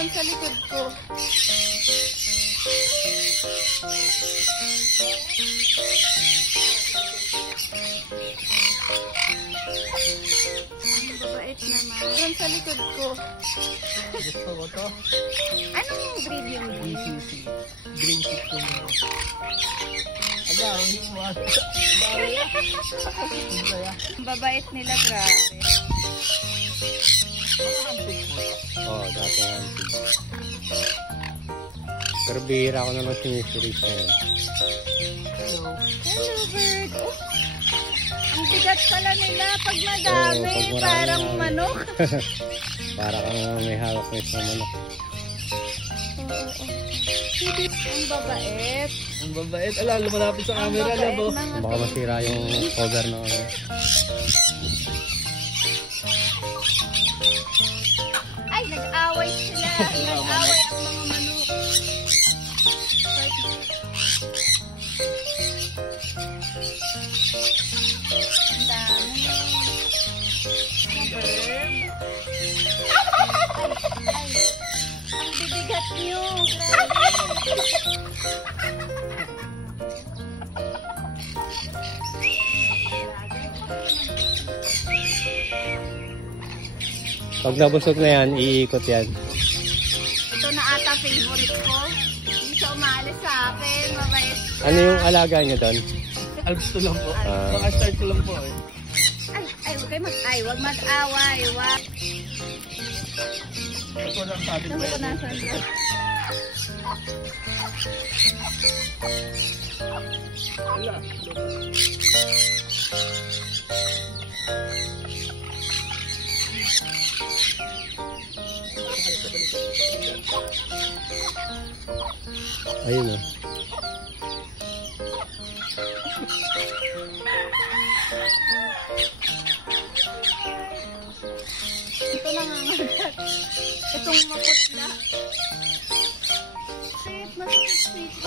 meron sa likod ko. Ang babait naman. Meron sa likod ko. Gusto ko to. Anong breed yung BCC. Green Chick ko mo. Aga, ang himuwas. Ang babait nila, grabe. Mga hunting mo. Oo, dati hunting. Pero bihira ko naman sinisiris na yun. Hello. Hello, bird. Oh, ang bigat pala nila pag madami. Oo, pag marami Parang na. manok. Para kang may hawak na isang manok. Ang babait. Ang babait. Ala, lumalapit sa Ang camera. babait Labo. mga Baka masira yung cover na ano. Ay, nag-away sila. Nag-away ang mga manok. Ang dami. Mga bird. Ay, ang bibigat nyo. Pag nabusog na yan, iikot yan. Ito na ata favorite ko. Hindi siya umalis sa akin. Mabait siya. Ano yung alaga nyo doon? Alps to lang po. Ah. Baka start ko lang po eh. Ay, huwag kayo huwag mag-away. Wag. Ito lang sabi ko. Saan ko nasan na? Wala. Ayun o. Ito lang ang itong maputla. Masakit, masakit.